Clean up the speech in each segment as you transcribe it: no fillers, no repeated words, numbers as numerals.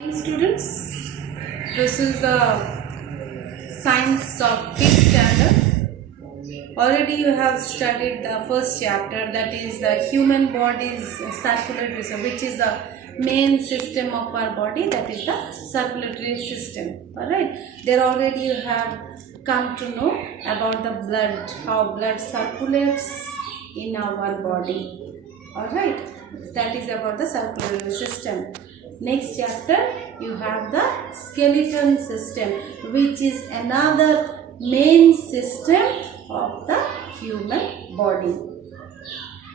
Students, this is the science of 5th standard. Already you have studied the first chapter, that is the human body's circulatory system, which is the main system of our body, that is the circulatory system. Alright, there already you have come to know about the blood, how blood circulates in our body. Alright, that is about the circulatory system. Next chapter you have the skeleton system, which is another main system of the human body.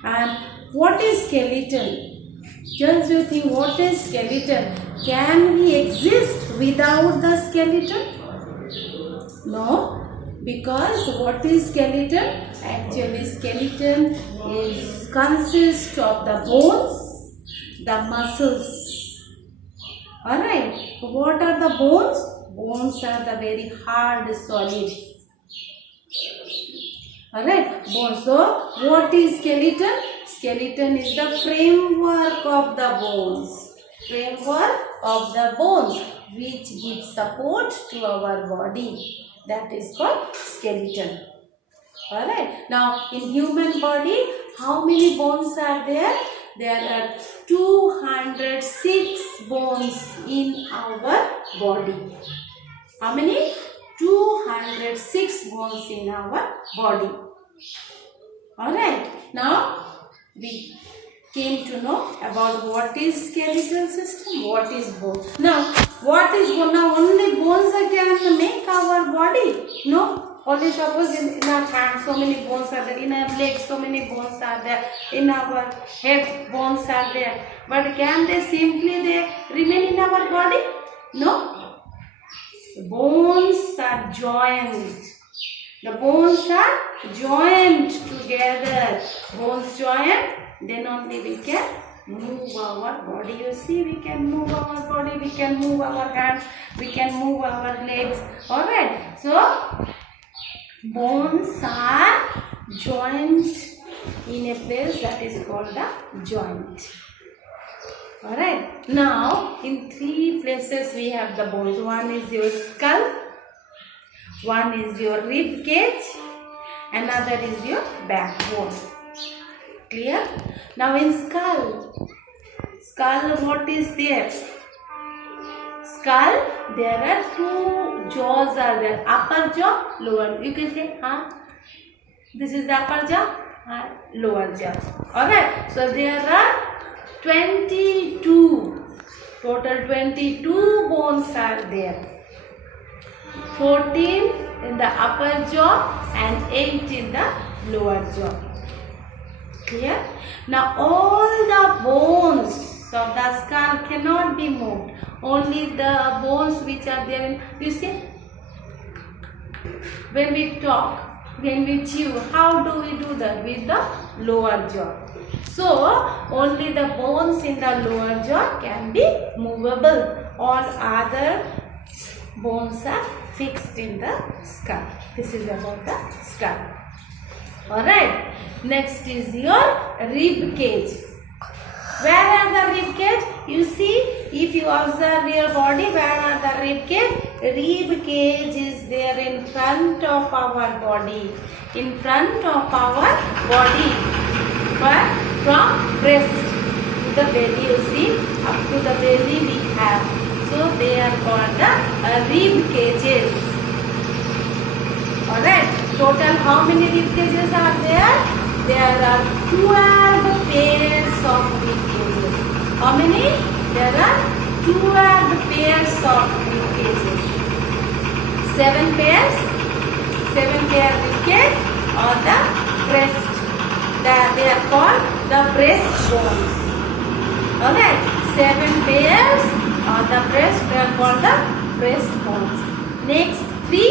And what is skeleton? Just you think, what is skeleton? Can we exist without the skeleton? No, because what is skeleton? Actually skeleton consists of the bones, the muscles. Alright, what are the bones? Bones are the very hard solids. Alright, bones. So, what is skeleton? Skeleton is the framework of the bones. Framework of the bones which gives support to our body. That is called skeleton. Alright, now in human body, how many bones are there? There are 206 bones in our body. How many? 206 bones in our body. Alright, now we came to know about what is skeletal system, what is bone. Now, what is bone? Now only bones can make our body. No? Only suppose in our hand so many bones are there, in our legs so many bones are there, in our head bones are there. But can they simply remain in our body? No. The bones are joined. The bones are joined together. Bones joined, then only we can move our body. You see, we can move our body, we can move our hands, we can move our legs. Alright, so bones are joined in a place that is called the joint. Alright, now in 3 places we have the bones. One is your skull, one is your rib cage, another is your backbone. Clear? Now in skull what is there? Skull, there are 2 jaws are there, upper jaw, lower. You can say, this is the upper jaw and lower jaw. Alright, so there are 22, total 22 bones are there. 14 in the upper jaw and 8 in the lower jaw. Clear? Now all the bones of the skull cannot be moved. Only the bones which are there in, you see, when we talk, when we chew, how do we do that? With the lower jaw. So, only the bones in the lower jaw can be movable. All other bones are fixed in the skull. This is about the skull. Alright, next is your rib cage. Where are the rib cage? You see, if you observe your body, where are the rib cage? Rib cage is there in front of our body. In front of our body. But from breast to the belly, you see, up to the belly we have. So they are called the rib cages. Alright, total how many rib cages are there? There are 12 pairs of rib cages. How many? There are 12 pairs of rib cages. 7 pairs? 7 pair rib cage or the breast. They are called the breast bones. Alright, 7 pairs or the breast, they are called the breast bones. Next 3,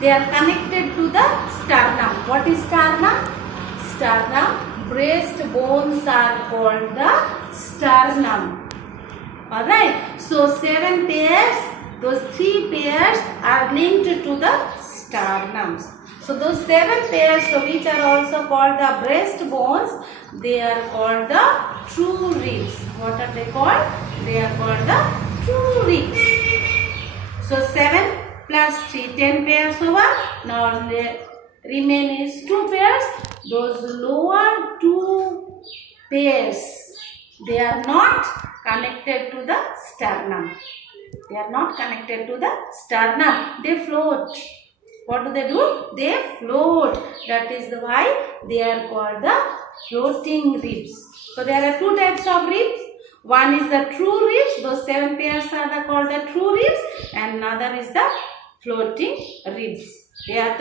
they are connected to the sternum. What is sternum? Sternum, breast bones are called the sternum. Alright, so 7 pairs, those 3 pairs are linked to the sternums. So those 7 pairs, which are also called the breast bones, they are called the true ribs. What are they called? They are called the plus 3, 10 pairs over. Now remain is 2 pairs. Those lower 2 pairs, they are not connected to the sternum. They are not connected to the sternum. They float. What do? They float. That is why they are called the floating ribs. So there are 2 types of ribs. One is the true ribs. Those 7 pairs are called the true ribs. And another is the floating ribs. That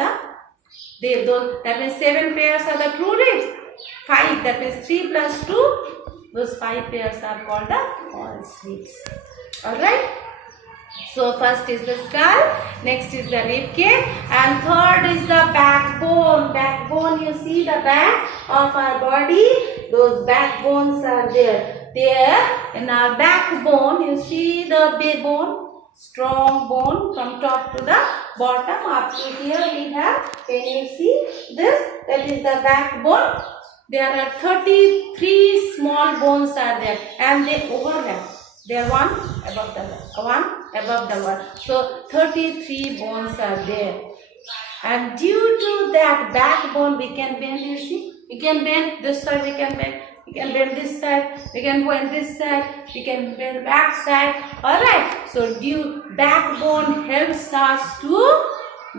means 7 pairs are the true ribs. 5, that is 3 plus 2. Those 5 pairs are called the false ribs. Alright. So first is the skull, next is the rib cage, and third is the backbone. Backbone, you see the back of our body, those backbones are there. There in our backbone, you see the big bone, strong bone from top to the bottom. Up to here we have, can you see this? That is the backbone. There are 33 small bones are there and they overlap. They are one above the one. So 33 bones are there. And due to that backbone, we can bend, you see. We can bend this side, we can bend. We can bend this side, we can bend this side, we can bend back side. Alright. So backbone helps us to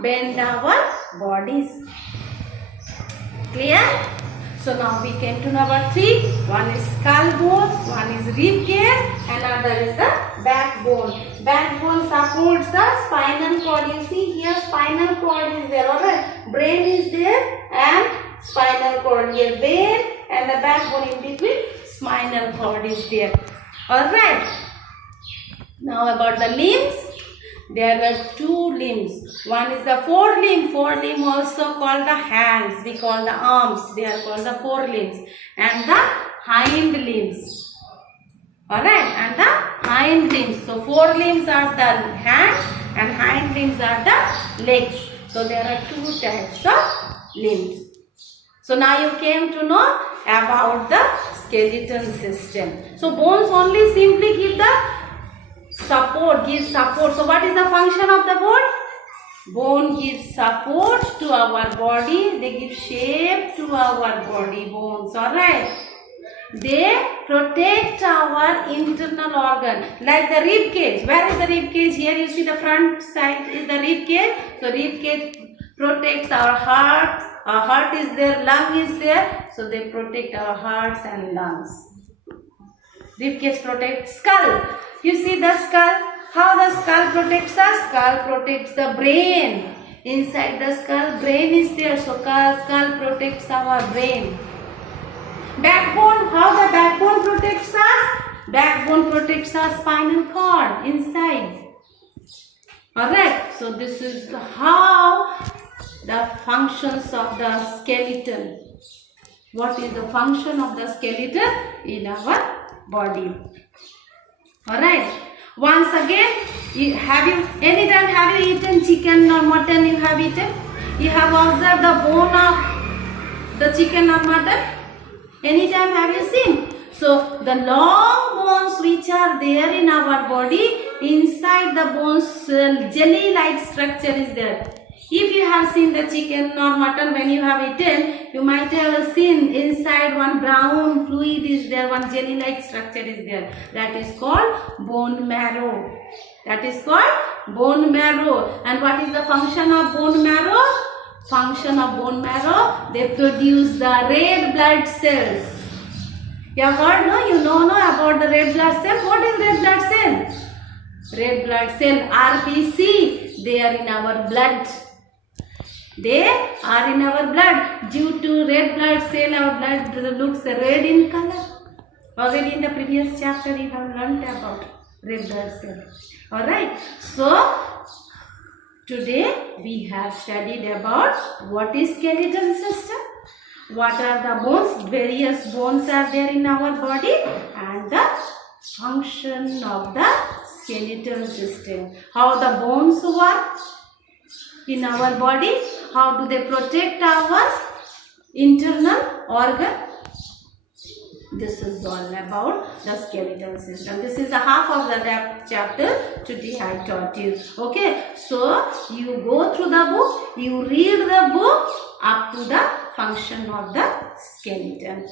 bend our bodies. Clear? So now we came to number 3. One is skull bone, one is rib cage, and another is the backbone. Backbone supports the spinal cord. You see here spinal cord is there, alright. Brain is there and spinal cord here. Brain and the backbone in between, spinal cord is there. Alright. Now about the limbs. There were 2 limbs. One is the forelimb. Forelimb also called the hands. We call the arms. They are called the forelimbs. And the hind limbs. Alright. And the hind limbs. So forelimbs are the hands and hind limbs are the legs. So there are 2 types of limbs. So now you came to know about the skeletal system. So bones only simply give the support, gives support. So what is the function of the bone? Bone gives support to our body. They give shape to our body, bones. Alright. They protect our internal organ. Like the rib cage. Where is the rib cage? Here you see the front side is the rib cage. So rib cage protects our heart. Our heart is there, lung is there. So they protect our hearts and lungs. Rib cage protects skull. You see the skull, how the skull protects us? Skull protects the brain. Inside the skull, brain is there. So skull protects our brain. Backbone, how the backbone protects us? Backbone protects our spinal cord inside. Alright, so this is how the functions of the skeleton. What is the function of the skeleton in our body? Alright. Once again, anytime have you eaten chicken or mutton? You have eaten? You have observed the bone of the chicken or mutton? Anytime have you seen? So the long bones which are there in our body, inside the bones jelly-like structure is there. If you have seen the chicken or mutton when you have eaten, you might have seen inside one brown fluid is there, one jelly-like structure is there. That is called bone marrow. That is called bone marrow. And what is the function of bone marrow? Function of bone marrow, they produce the red blood cells. You have heard, no? You know about the red blood cell. What is red blood cell? Red blood cell, RBC, they are in our blood. They are in our blood. Due to red blood cell, our blood looks red in color. Already in the previous chapter, we have learnt about red blood cell. Alright. So, today we have studied about what is skeletal system, what are the bones, various bones are there in our body, and the function of the skeletal system. How the bones work in our body, how do they protect our internal organ, This is all about the skeletal system. This is a half of the chapter today I taught you. Okay, so you go through the book, you read the book up to the function of the skeleton.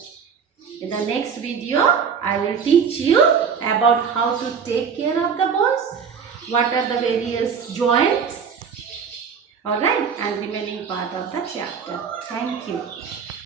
In the next video, I will teach you about how to take care of the bones, what are the various joints, alright, and remaining part of the chapter. Thank you.